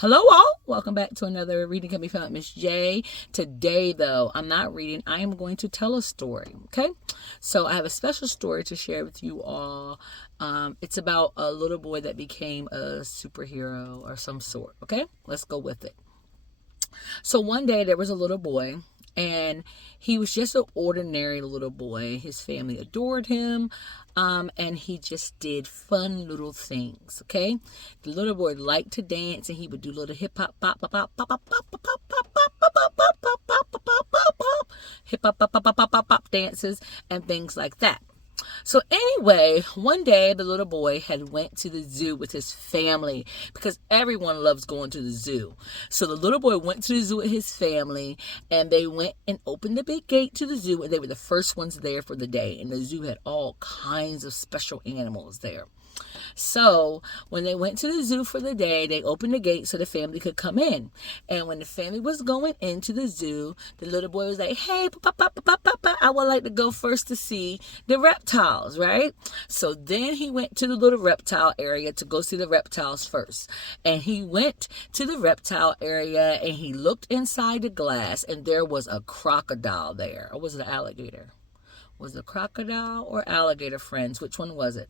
Hello all, welcome back to another Reading Can Be Found with Miss J. Today though, I'm not reading, I am going to tell a story, okay? So I have a special story to share with you all. It's about a little boy that became a superhero or some sort, okay? Let's go with it. So one day there was a little boy, and he was just an ordinary little boy. His family adored him, and he just did fun little things. Okay, the little boy liked to dance, and he would do little hip hop, pop, pop, pop, pop, pop, pop, pop, pop, pop, pop, pop, pop, pop, pop, pop, pop, pop, hip hop, pop, pop, pop, pop, pop, pop dances and things like that. So anyway, one day the little boy had went to the zoo with his family because everyone loves going to the zoo. So the little boy went to the zoo with his family, and they went and opened the big gate to the zoo, and they were the first ones there for the day. And the zoo had all kinds of special animals there. So when they went to the zoo for the day, they opened the gate so the family could come in. And when the family was going into the zoo, the little boy was like, hey, I would like to go first to see the reptiles, right? So then he went to the little reptile area to go see the reptiles first. And he went to the reptile area and he looked inside the glass, and there was a crocodile there. Or was it an alligator? Was it a crocodile or alligator, friends? Which one was it?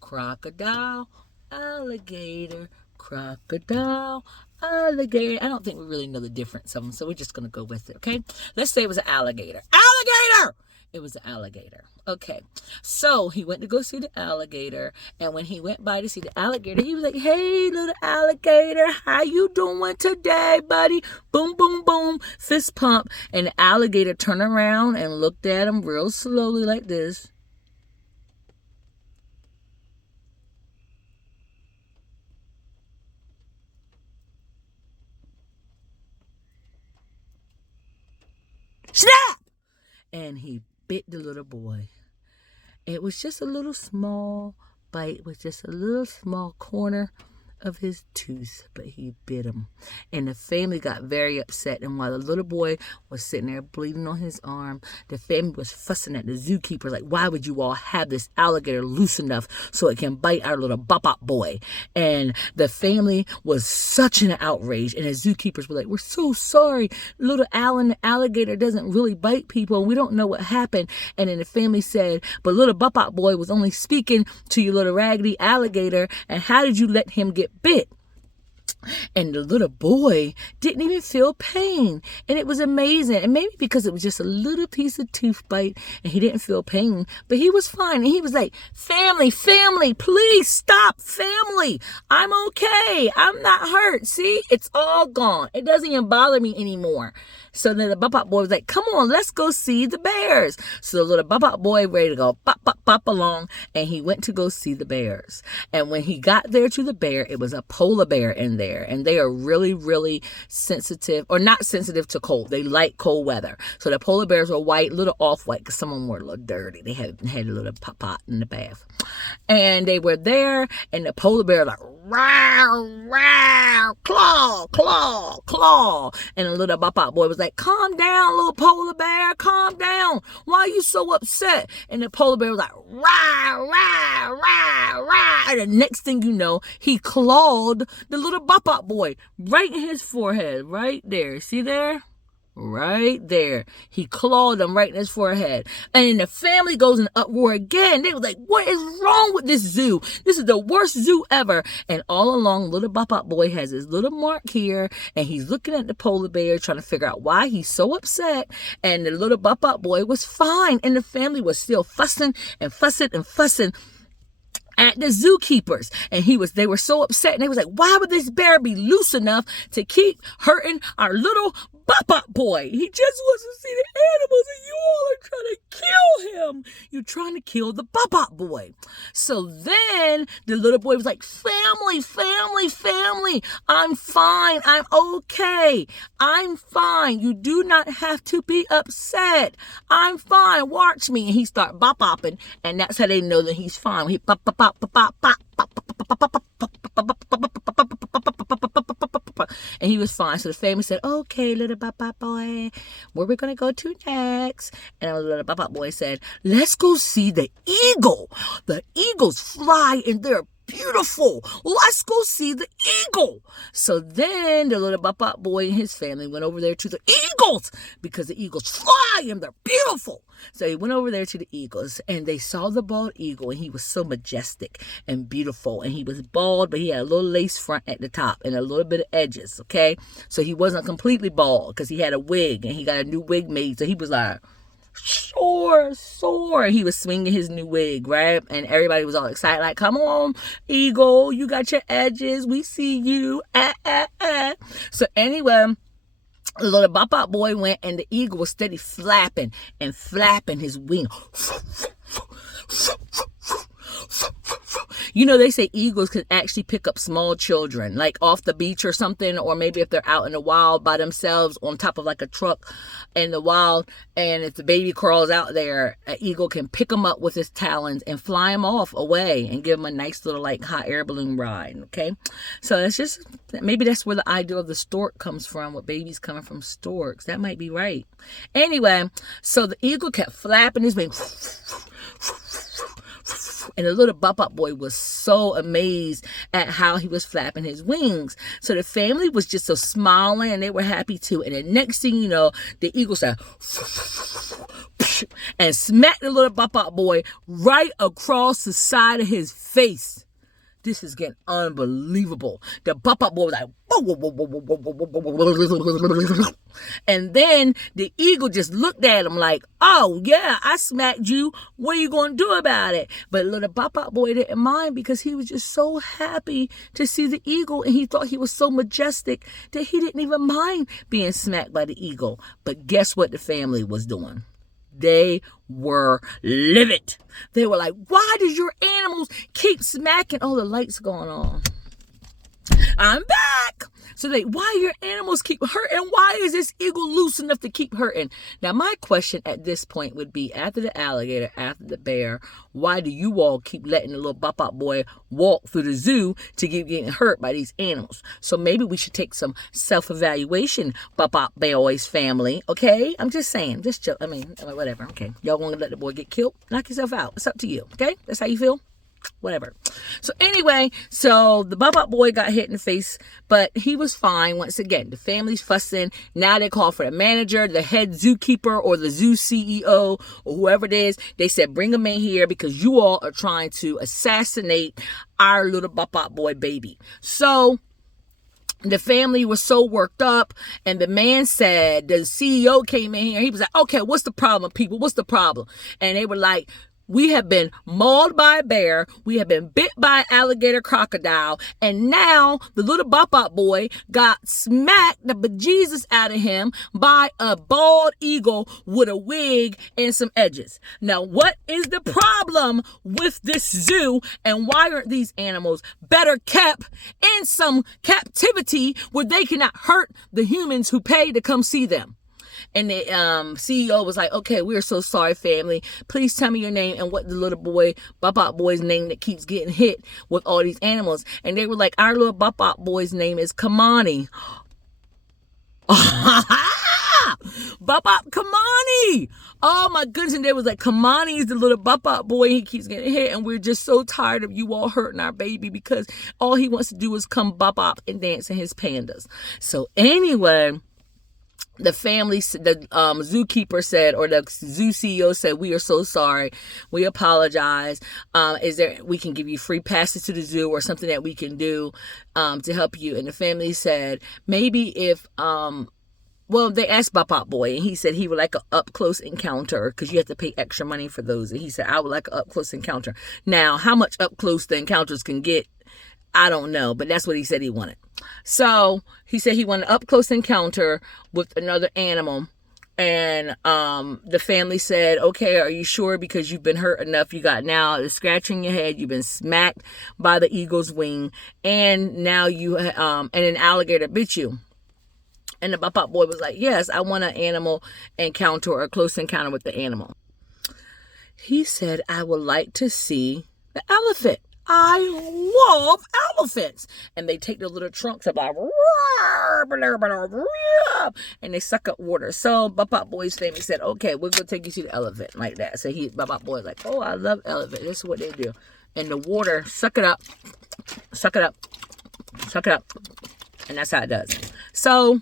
Crocodile, alligator, crocodile, alligator. I don't think we really know the difference of them, so we're just going to go with it, okay? Let's say it was an alligator. Alligator! It was an alligator. Okay, so he went to go see the alligator, and when he went by to see the alligator, he was like, hey, little alligator, how you doing today, buddy? Boom, boom, boom, fist pump. And the alligator turned around and looked at him real slowly like this. Snap! And he bit the little boy. It was just a little small bite with just a little small corner of his tooth, but he bit him. And the family got very upset, and while the little boy was sitting there bleeding on his arm, the family was fussing at the zookeeper like, why would you all have this alligator loose enough so it can bite our little bop boy? And the family was such an outrage, and the zookeepers were like, we're so sorry, little Alan the alligator doesn't really bite people, and we don't know what happened. And then the family said, but little bop boy was only speaking to you, little raggedy alligator, and how did you let him get bit? And the little boy didn't even feel pain. And it was amazing. And maybe because it was just a little piece of tooth bite and he didn't feel pain, but he was fine. And he was like, family, please stop, family. I'm okay. I'm not hurt. See, it's all gone. It doesn't even bother me anymore. So then the bop boy was like, come on, let's go see the bears. So the little bop boy ready to go bop along, and he went to go see the bears. And when he got there to the bear, it was a polar bear in there. And they are really, really sensitive, or not sensitive to cold. They like cold weather. So the polar bears were white, a little off-white, because some of them were a little dirty. They had a little pot in the bath. And they were there, and the polar bear was like, row, claw. And the little bop boy was like, calm down, little polar bear, calm down. Why are you so upset? And the polar bear was like, rah. And the next thing you know, he clawed the little bop boy right in his forehead, right there. See there? Right there. He clawed him right in his forehead. And then the family goes in uproar again. They were like, what is wrong with this zoo? This is the worst zoo ever. And all along, little bop boy has his little mark here, and he's looking at the polar bear trying to figure out why he's so upset. And the little bop boy was fine, and the family was still fussing at the zookeepers. And they were so upset, and they was like, why would this bear be loose enough to keep hurting our little bop boy? He just wants to see the animals, and you all are trying to kill him. You're trying to kill the bop boy. So then the little boy was like, family, I'm fine, I'm okay, I'm fine, you do not have to be upset, I'm fine, watch me. And he start bopping, and that's how they know that he's fine. He bop. And he was fine. So the family said, okay, little bop boy, where we going to go to next? And the little bop boy said, let's go see the eagle. The eagles fly and they're beautiful. Let's go see the eagle. So then the little Bop boy and his family went over there to the eagles because the eagles fly and they're beautiful. So he went over there to the eagles and they saw the bald eagle, and he was so majestic and beautiful. And he was bald, but he had a little lace front at the top and a little bit of edges, okay? So he wasn't completely bald because he had a wig, and he got a new wig made. So he was like, soar, soar. He was swinging his new wig, right? And everybody was all excited, like, come on, eagle, you got your edges. We see you. So anyway, the little Bop boy went, and the eagle was steady flapping and flapping his wing. You know, they say eagles can actually pick up small children, like off the beach or something, or maybe if they're out in the wild by themselves on top of like a truck in the wild, and if the baby crawls out there, an eagle can pick them up with his talons and fly them off away and give them a nice little like hot air balloon ride, okay? So it's just, maybe that's where the idea of the stork comes from, with babies coming from storks. That might be right. Anyway, so the eagle kept flapping his wings. And the little Bop boy was so amazed at how he was flapping his wings. So the family was just so smiling, and they were happy too. And the next thing you know, the eagle said, and smacked the little Bop boy right across the side of his face. This is getting unbelievable. The Bop boy was like, and then the eagle just looked at him like, oh yeah, I smacked you. What are you going to do about it? But little Bop boy didn't mind, because he was just so happy to see the eagle, and he thought he was so majestic that he didn't even mind being smacked by the eagle. But guess what the family was doing? They were livid. They were like, why does your animals keep smacking? Oh, the light's going on. I'm back. So why your animals keep hurting? Why is this eagle loose enough to keep hurting? Now, my question at this point would be, after the alligator, after the bear, why do you all keep letting the little Bop boy walk through the zoo to keep getting hurt by these animals? So maybe we should take some self-evaluation, Bop boy's family, okay? I'm just saying, whatever, okay? Y'all want to let the boy get killed? Knock yourself out. It's up to you, okay? That's how you feel? Whatever. So anyway, so the Bop boy got hit in the face, but he was fine. Once again, the family's fussing. Now they call for the manager, the head zookeeper, or the zoo CEO, or whoever it is. They said, bring him in here because you all are trying to assassinate our little Bop boy baby. So the family was so worked up, and the man said, the CEO came in here. He was like, okay, what's the problem, people? What's the problem? And they were like, we have been mauled by a bear. We have been bit by an alligator crocodile. And now the little Bop boy got smacked the bejesus out of him by a bald eagle with a wig and some edges. Now, what is the problem with this zoo? And why aren't these animals better kept in some captivity where they cannot hurt the humans who pay to come see them? And the CEO was like, okay, we're so sorry, family. Please tell me your name and what the little boy, Bop boy's name that keeps getting hit with all these animals. And they were like, our little Bop boy's name is Kamani. Bop Kamani. Oh my goodness. And they was like, Kamani is the little Bop boy. He keeps getting hit. And we're just so tired of you all hurting our baby, because all he wants to do is come Bop and dance in his pandas. So anyway, the family, the zookeeper said, or the zoo CEO said, we are so sorry. We apologize. We can give you free passes to the zoo or something that we can do to help you. And the family said, maybe if, they asked Bop boy, and he said he would like an up-close encounter, because you have to pay extra money for those. And he said, I would like an up-close encounter. Now, how much up-close the encounters can get, I don't know, but that's what he said he wanted. So he said he wanted an up-close encounter with another animal. And the family said, okay, are you sure? Because you've been hurt enough. You got now a scratch in your head. You've been smacked by the eagle's wing. And now and an alligator bit you. And the Bop boy was like, yes, I want an animal encounter, or a close encounter with the animal. He said, I would like to see the elephant. I love elephants. And they take their little trunks and and they suck up water. So Bop boy's family said, okay, we're going to take you to the elephant, like that. So Bop boy was like, oh, I love elephants. This is what they do. and the water suck it up, suck it up, suck it up. And that's how it does. So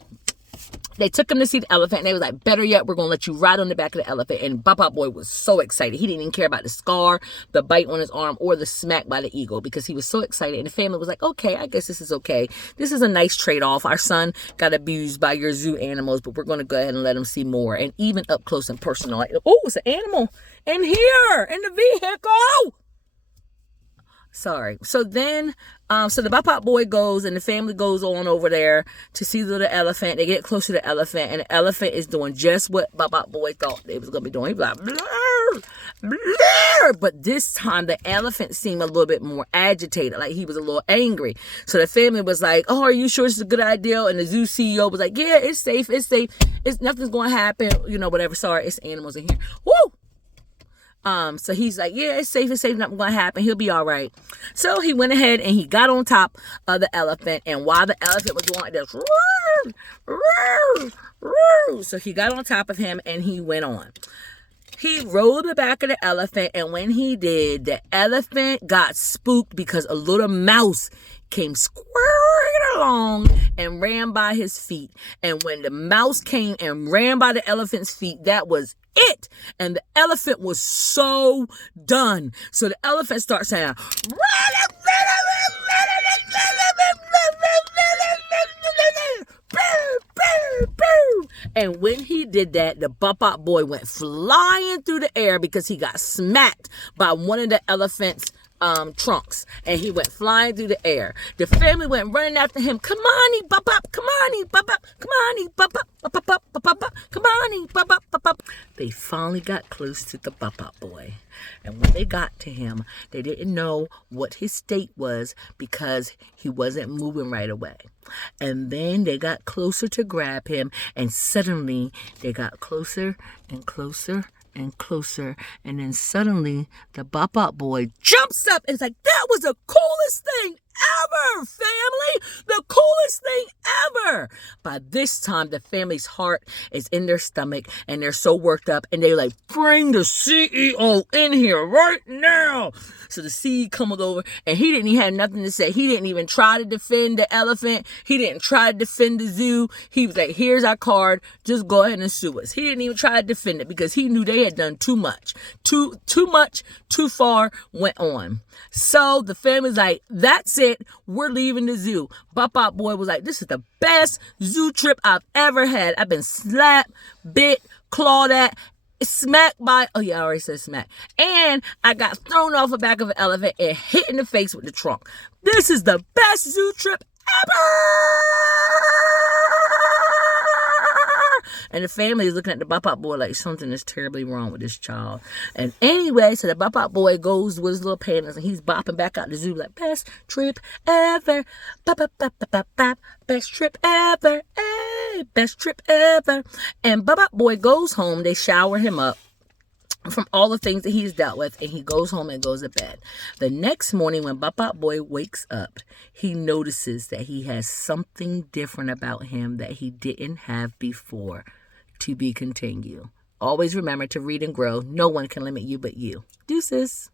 they took him to see the elephant, and they was like, better yet, we're going to let you ride on the back of the elephant. And Bop Bop Boy was so excited. He didn't even care about the scar, the bite on his arm, or the smack by the eagle, because he was so excited. And the family was like, okay, I guess this is okay. This is a nice trade-off. Our son got abused by your zoo animals, but we're going to go ahead and let him see more. And even up close and personal. Like, oh, it's an animal in here, in the vehicle. Sorry. So then, so the Bop Bop Boy goes, and the family goes on over there to see the little elephant. They get close to the elephant, and the elephant is doing just what Bop Bop Boy thought they was going to be doing. He was like, blur, blur. But this time, the elephant seemed a little bit more agitated, like he was a little angry. So the family was like, oh, are you sure this is a good idea? And the zoo CEO was like, yeah, it's safe, it's safe. Nothing's going to happen, whatever. Sorry, it's animals in here. Woo! So he's like, yeah, it's safe, nothing gonna happen. He'll be all right. So he went ahead and he got on top of the elephant, and while the elephant was going like this, so he got on top of him and he went on. He rode the back of the elephant, and when he did, the elephant got spooked because a little mouse came squirring along and ran by his feet. And when the mouse came and ran by the elephant's feet, that was it. And the elephant was so done. So the elephant starts saying, and when he did that, the Bop Bop Boy went flying through the air because he got smacked by one of the elephant's trunks, and he went flying through the air. The family went running after him. Come on, Bop Bop, come on, Bop Bop, come on, Bop Bop, Bop Bop, Bop Bop, come on, Bop Bop, Bop Bop. They finally got close to the Bop Bop Boy, and when they got to him, they didn't know what his state was because he wasn't moving right away. And then they got closer to grab him, and suddenly they got closer and closer and closer, and then suddenly the Bop Bop Boy jumps up and is like, that was the coolest thing ever, family! The coolest thing ever! By this time, the family's heart is in their stomach, and they're so worked up, and they like, bring the CEO in here right now! So the CEO comes over, and he didn't even have nothing to say. He didn't even try to defend the elephant. He didn't try to defend the zoo. He was like, here's our card. Just go ahead and sue us. He didn't even try to defend it because he knew they had done too much. Too much, too far went on. So the family's like, that's it. We're leaving the zoo. Bop Bop Boy was like, this is the best zoo trip I've ever had. I've been slapped, bit, clawed at, smacked by, oh yeah, I already said smack. And I got thrown off the back of an elephant and hit in the face with the trunk. This is the best zoo trip ever! And the family is looking at the Bop Bop Boy like something is terribly wrong with this child. And anyway, so the Bop Bop Boy goes with his little pandas, and he's bopping back out the zoo like, best trip ever. Bop, bop, bop, bop, bop, bop. Best trip ever. Hey, best trip ever. And Bop Bop Boy goes home. They shower him up from all the things that he's dealt with, and he goes home and goes to bed. The next morning when Bop Bop Boy wakes up, he notices that he has something different about him that he didn't have before. To be continued. Always remember to read and grow. No one can limit you but you. Deuces.